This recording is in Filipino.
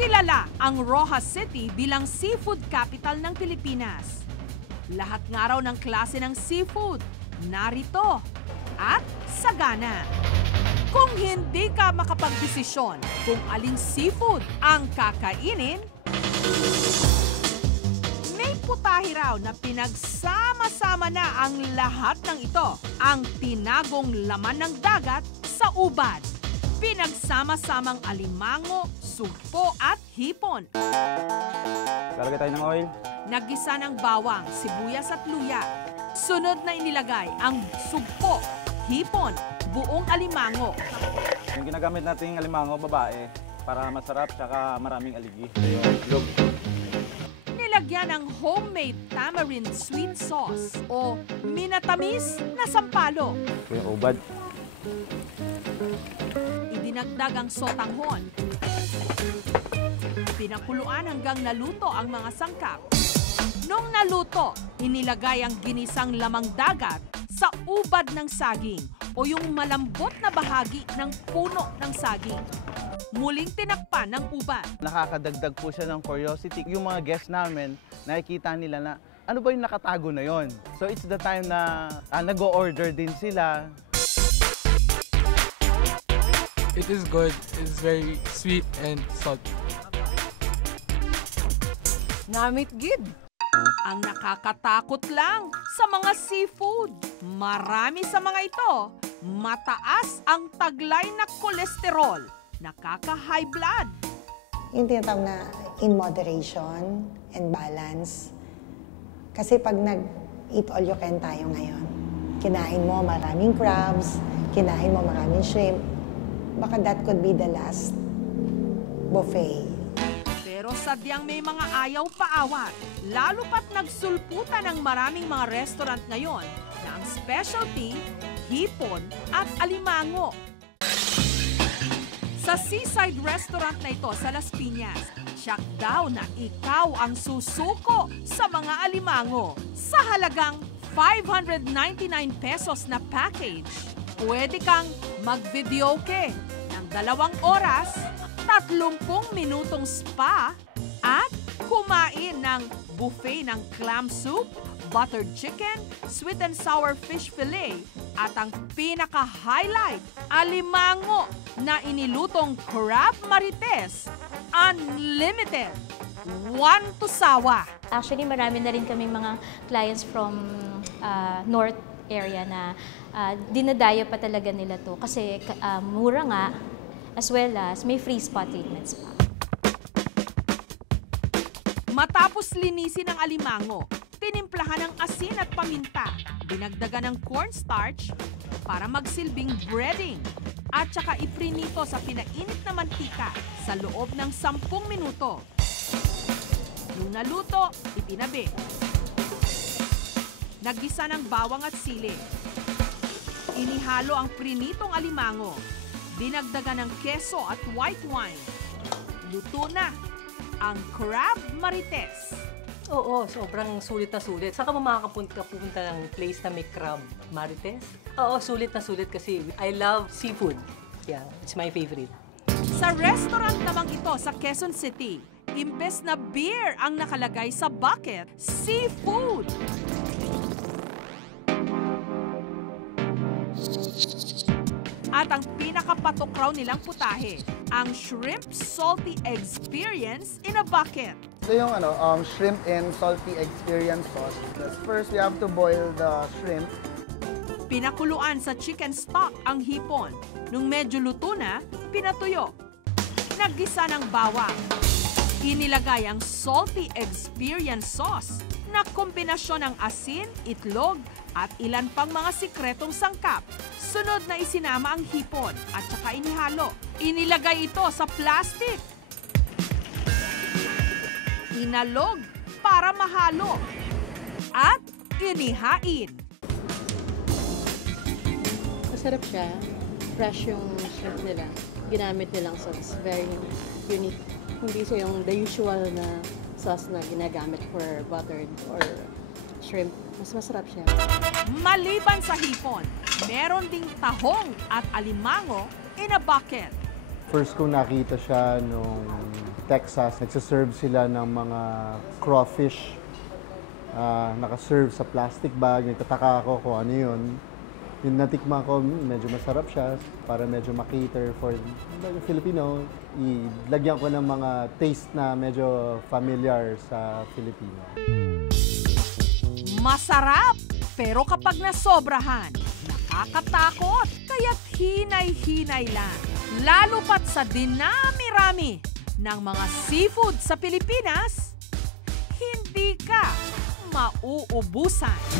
Kilala ang Rojas City bilang seafood capital ng Pilipinas. Lahat nga raw ng klase ng seafood narito at sagana. Kung hindi ka makapagdesisyon kung aling seafood ang kakainin, may putahe raw na pinagsama-sama na ang lahat ng ito, ang tinagong laman ng dagat sa ubad. Pinagsama-samang alimango, sugpo at hipon. Lalagay tayo ng oil. Naggisa ng bawang, sibuyas at luya. Sunod na inilagay ang sugpo, hipon, buong alimango. Yung ginagamit nating alimango, babae, para masarap tsaka maraming aligi. Yung itlog. Nilagyan ng homemade tamarind sweet sauce o minatamis na sampalok. Yung ubad. Idinagdag ang sotanghon. Pinakuluan hanggang naluto ang mga sangkap. Nung naluto, inilagay ang ginisang lamang dagat sa ubad ng saging o yung malambot na bahagi ng puno ng saging. Muling tinakpan ng ubad. Nakakadagdag po siya ng curiosity. Yung mga guests namin, nakikita nila na ano ba yung nakatago na yon. So it's the time na nag-o-order din sila. It is good. It's very sweet and salty. Namit gid. Ang nakakatakot lang sa mga seafood, marami sa mga ito, mataas ang taglay na kolesterol, nakaka-high blood. Yung tinatawag na in moderation and balance. Kasi pag nag-eat all you can tayo ngayon, kinain mo maraming crabs, kinain mo maraming shrimp, baka that could be the last buffet. Pero sadyang may mga ayaw paawat, lalo pat nagsulputan ng maraming mga restaurant ngayon na ang specialty, hipon at alimango. Sa seaside restaurant na ito sa Las Piñas, siyak daw na ikaw ang susuko sa mga alimango. Sa halagang 599 pesos na package, pwede kang mag-videoke ng 2 oras, 30 minutong spa at kumain ng buffet ng clam soup, buttered chicken, sweet and sour fish fillet at ang pinaka-highlight, alimango na inilutong crab marites, unlimited, one to sawa. Actually, marami na rin kaming mga clients from North area na dinadayo pa talaga nila to kasi mura nga, as well as may free spa treatments pa. Matapos linisin ang alimango, tinimplahan ng asin at paminta, dinagdagan ng cornstarch para magsilbing breading at saka iprinito sa pinainit na mantika sa loob ng 10 minuto. Nung naluto, itinabi. Naggisa ng bawang at sili. Inihalo ang prinitong alimango. Dinagdagan ng keso at white wine. Luto na ang crab marites. Oo, sobrang sulit na sulit. Saan ka makakapunta ng place na may crab marites? Oo, sulit na sulit kasi I love seafood. Yeah, it's my favorite. Sa restaurant namang ito sa Quezon City, imbes na beer ang nakalagay sa bucket, seafood. At ang pinakapatok raw nilang putahe, ang shrimp salty experience in a bucket. Ito yung shrimp and salty experience sauce. First, we have to boil the shrimp. Pinakuluan sa chicken stock ang hipon. Nung medyo luto na, pinatuyo. Naggisa ng bawang. Inilagay ang salty experience sauce na kombinasyon ng asin, itlog, at ilan pang mga sikretong sangkap. Sunod na isinama ang hipon at saka inihalo. Inilagay ito sa plastic. Inalog para mahalo. At inihain. Masarap siya. Fresh yung shrimp nila. Ginamit nilang sauce. Very unique. Hindi siya yung the usual na sauce na ginagamit for buttered or shrimp. Mas masarap siya. Maliban sa hipon, meron ding tahong at alimango in a bucket. First ko nakita siya nung Texas, nagsaserve sila ng mga crawfish. Nakaserve sa plastic bag. Nagtataka ako kung ano yun. Yung natikman ko, medyo masarap siya para medyo makater for Filipino. Ilagyan ko ng mga taste na medyo familiar sa Filipino. Masarap, pero kapag nasobrahan, nakakatakot, kaya't hinay-hinay lang. Lalo pat sa dinami-rami ng mga seafood sa Pilipinas, hindi ka mauubusan.